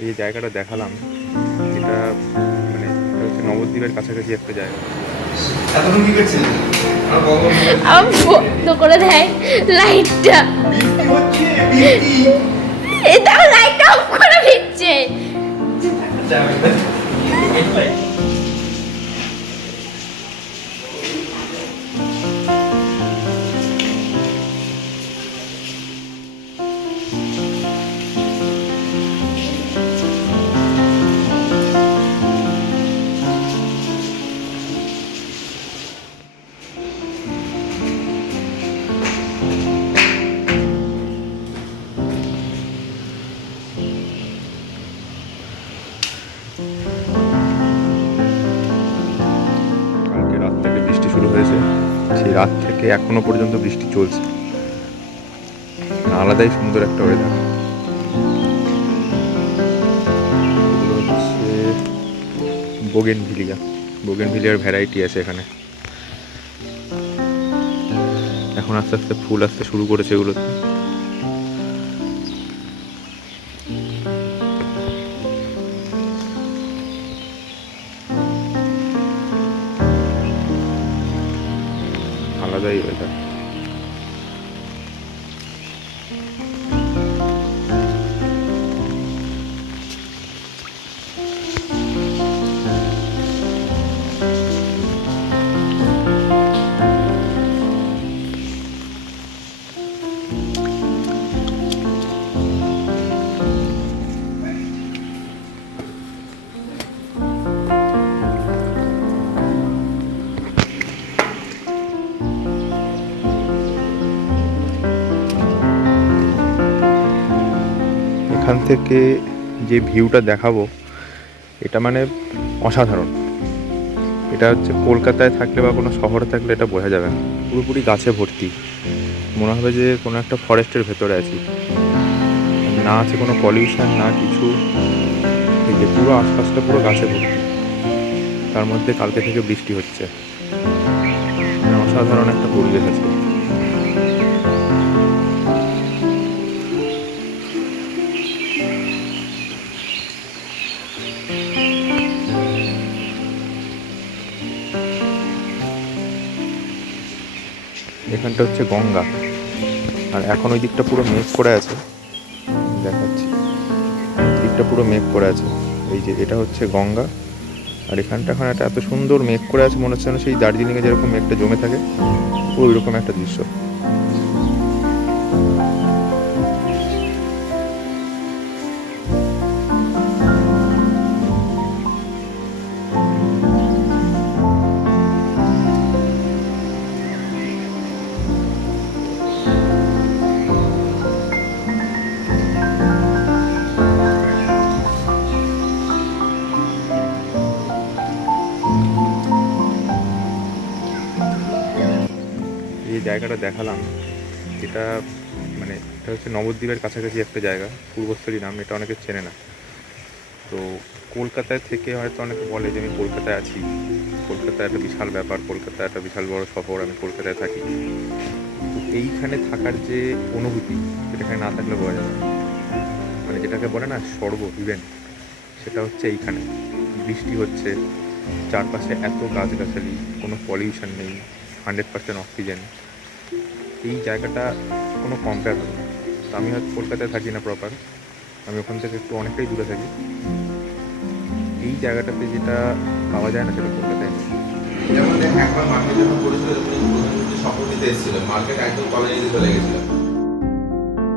এই জায়গাটা দেখালাম, এটা মানে এটা হচ্ছে নবদ্বীপের কাছাকাছি একটা জায়গা। এতক্ষণ কি করছিস? বন্ধ করে দেয় লাইটটা। বৃষ্টি হচ্ছে, বৃষ্টি। এটা লাইটটা অফ করে দিচ্ছে। কালকে রাত থেকে বৃষ্টি শুরু হয়েছে, সেই রাত থেকে এখনো পর্যন্ত বৃষ্টি চলছে। আলাদাই সুন্দর একটা ওয়েদার। এগুলো হচ্ছে বোগেনভিলিয়া। বোগেনভিলিয়ার ভ্যারাইটি আছে এখানে। এখন আস্তে আস্তে ফুল আসতে শুরু করেছে এগুলোতে। আলাদাই ওয়েদার। এখান থেকে যে ভিউটা দেখাবো, এটা মানে অসাধারণ। এটা হচ্ছে কলকাতায় থাকলে বা কোনো শহরে থাকলে এটা বোঝা যাবে না। পুরোপুরি গাছে ভর্তি, মনে হবে যে কোনো একটা ফরেস্টের ভেতরে আছি। না আছে কোনো পলিউশন, না কিছু। এই যে পুরো আশপাশটা পুরো গাছে ভর্তি, তার মধ্যে কালকে থেকে বৃষ্টি হচ্ছে। মানে অসাধারণ একটা পরিবেশ আছে। এখানটা হচ্ছে গঙ্গা, আর এখন ওই দিকটা পুরো মেঘ করে আছে, দেখাচ্ছি। দিকটা পুরো মেঘ করে আছে। এই যে এটা হচ্ছে গঙ্গা, আর এখানটা এখন একটা এত সুন্দর মেঘ করে আছে, মনে হচ্ছে না সেই দার্জিলিংয়ে যেরকম মেঘটা জমে থাকে, পুরো ওইরকম একটা দৃশ্য। এই জায়গাটা দেখালাম, এটা মানে এটা হচ্ছে নবদ্বীপের কাছাকাছি একটা জায়গা, পূর্বস্থলী নাম। এটা অনেকে চেনে না। তো কলকাতায় থেকে হয়তো অনেকে বলে যে আমি কলকাতায় আছি, কলকাতা একটা বিশাল ব্যাপার, কলকাতা একটা বিশাল বড় শহর, আমি কলকাতায় থাকি। তো এইখানে থাকার যে অনুভূতি, সেটা এখানে না থাকলে বোঝা যাবে না। মানে যেটাকে বলে না স্বর্গ, ইভেন্ট, সেটা হচ্ছে এইখানে। বৃষ্টি হচ্ছে, চারপাশে এত গাছগাছালি, কোনো পলিউশন নেই, 100% অক্সিজেন। এই জায়গাটা কোনো কম্পেয়ার হবে না। তো আমি হয়তো কলকাতায় থাকি না প্রপার, আমি ওখান থেকে একটু অনেকটাই দূরে থাকি। এই জায়গাটাতে যেটা পাওয়া যায় না, সেটা কলকাতায় নেই। যেমন দেখ, একবার মার্কেট যখন করেছিল, যখন প্রধানমন্ত্রী শপথ নিতে এসেছিল, মার্কেট একদম কলোনিতে চলে গেছিল।